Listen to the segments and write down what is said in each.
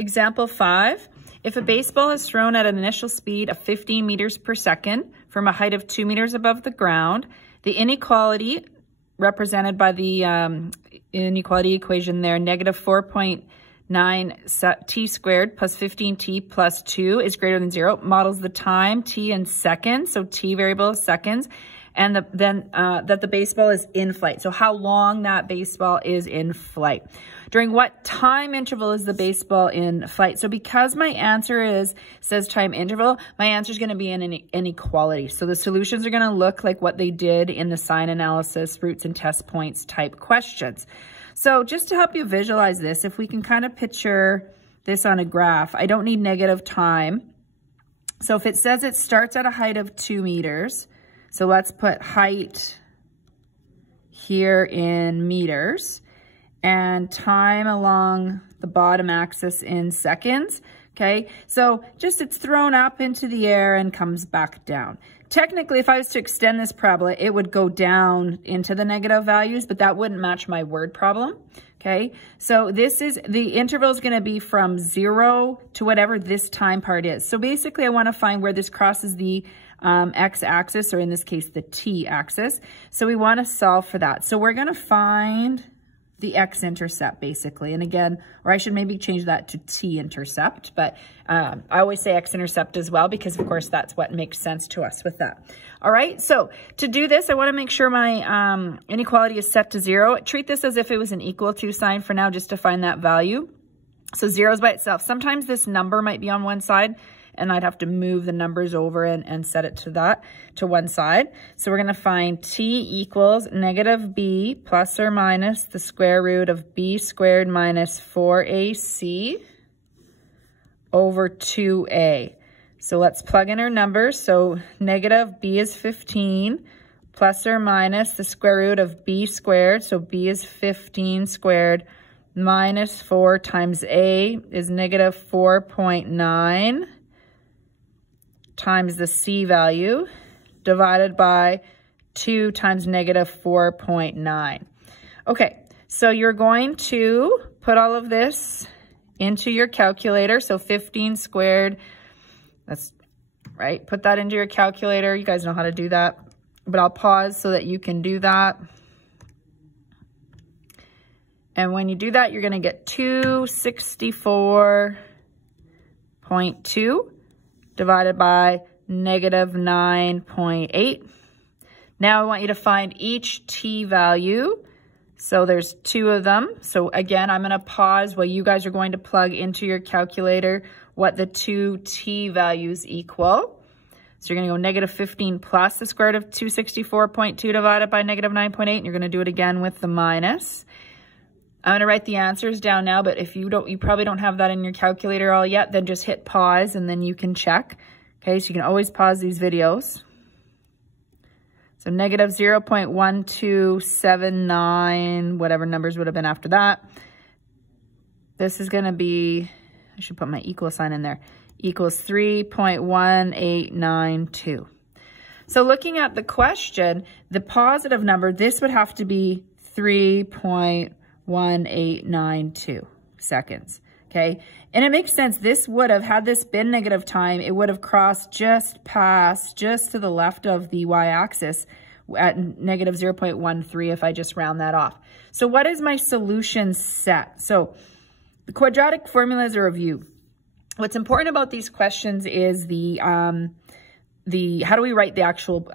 Example 5, if a baseball is thrown at an initial speed of 15 meters per second from a height of 2 meters above the ground, the inequality represented by the inequality equation there, negative 4.9 t squared plus 15t plus 2 is greater than 0, models the time t in seconds, so t variable is seconds, and that the baseball is in flight. So how long that baseball is in flight. During what time interval is the baseball in flight? So because my answer says time interval, my answer is going to be an inequality. So the solutions are going to look like what they did in the sign analysis, roots and test points type questions. So just to help you visualize this, if we can kind of picture this on a graph, I don't need negative time. So if it says it starts at a height of 2 meters, so let's put height here in meters and time along the bottom axis in seconds, okay? So just it's thrown up into the air and comes back down. Technically, if I was to extend this parabola, it would go down into the negative values, but that wouldn't match my word problem, okay? So the interval is gonna be from 0 to whatever this time part is. So basically, I wanna find where this crosses the x-axis, or in this case, the t-axis. So we wanna solve for that. So we're gonna find the x-intercept, basically. And again, or I should maybe change that to t-intercept, but I always say x-intercept as well, because of course that's what makes sense to us with that. All right, so to do this, I wanna make sure my inequality is set to 0. Treat this as if it was an equal to sign for now, just to find that value. So 0 is by itself. Sometimes this number might be on one side, and I'd have to move the numbers over and set it to one side. So we're gonna find t equals negative b plus or minus the square root of b squared minus 4ac over 2a. So let's plug in our numbers. So negative b is 15 plus or minus the square root of b squared. So b is 15 squared minus 4 times a is negative 4.9 times the c value divided by 2 times negative 4.9. Okay, so you're going to put all of this into your calculator. So 15 squared, that's right, put that into your calculator. You guys know how to do that, but I'll pause so that you can do that. And when you do that, you're gonna get 264.2 divided by negative 9.8. Now I want you to find each t value. So there's 2 of them. So again, I'm gonna pause while you guys are going to plug into your calculator what the 2 t values equal. So you're gonna go negative 15 plus the square root of 264.2 divided by negative 9.8, and you're gonna do it again with the minus. I'm gonna write the answers down now, but if you probably don't have that in your calculator all yet, then just hit pause and then you can check. Okay, so you can always pause these videos. So negative 0.1279, whatever numbers would have been after that. This is gonna be, I should put my equal sign in there, equals 3.1892. So looking at the question, the positive number, this would have to be 3.1892 seconds, okay? And it makes sense. This would have, had this been negative time, it would have crossed just to the left of the y-axis at negative 0.13 if I just round that off. So what is my solution set? So the quadratic formula is a review. What's important about these questions is the how do we write the actual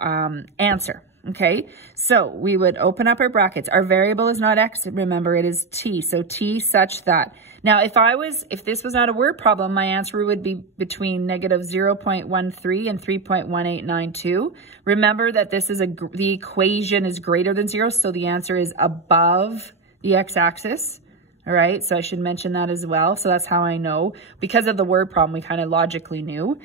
answer? Okay, so we would open up our brackets. Our variable is not x, remember it is t, so t such that. Now if this was not a word problem, my answer would be between negative 0.13 and 3.1892. Remember that this is the equation is greater than 0, so the answer is above the x-axis. All right, so I should mention that as well. So that's how I know. Because of the word problem, we kind of logically knew.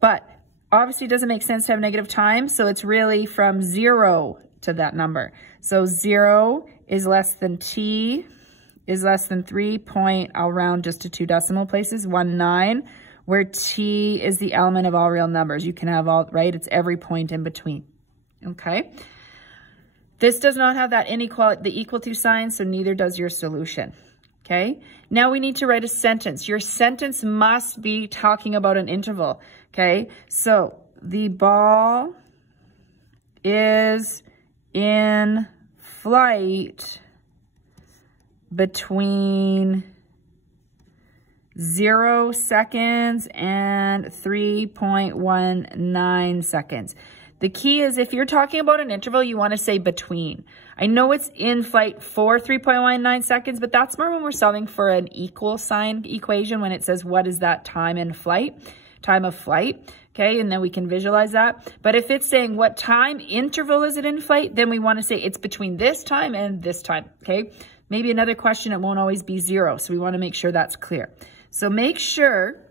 But obviously, it doesn't make sense to have negative time, so it's really from 0 to that number. So 0 is less than t is less than 3 point, I'll round just to 2 decimal places, 19, where t is the element of all real numbers. You can have all, right? It's every point in between, okay? This does not have that inequality, the equal to sign, so neither does your solution. Okay, now we need to write a sentence. Your sentence must be talking about an interval. Okay, so the ball is in flight between 0 seconds and 3.19 seconds. The key is if you're talking about an interval, you want to say between. I know it's in flight for 3.19 seconds, but that's more when we're solving for an equal sign equation when it says what is that time in flight, time of flight, okay? And then we can visualize that. But if it's saying what time interval is it in flight, then we want to say it's between this time and this time, okay? Maybe another question, it won't always be 0, so we want to make sure that's clear. So make sure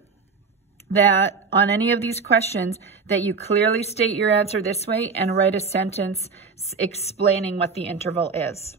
that on any of these questions that you clearly state your answer this way and write a sentence explaining what the interval is.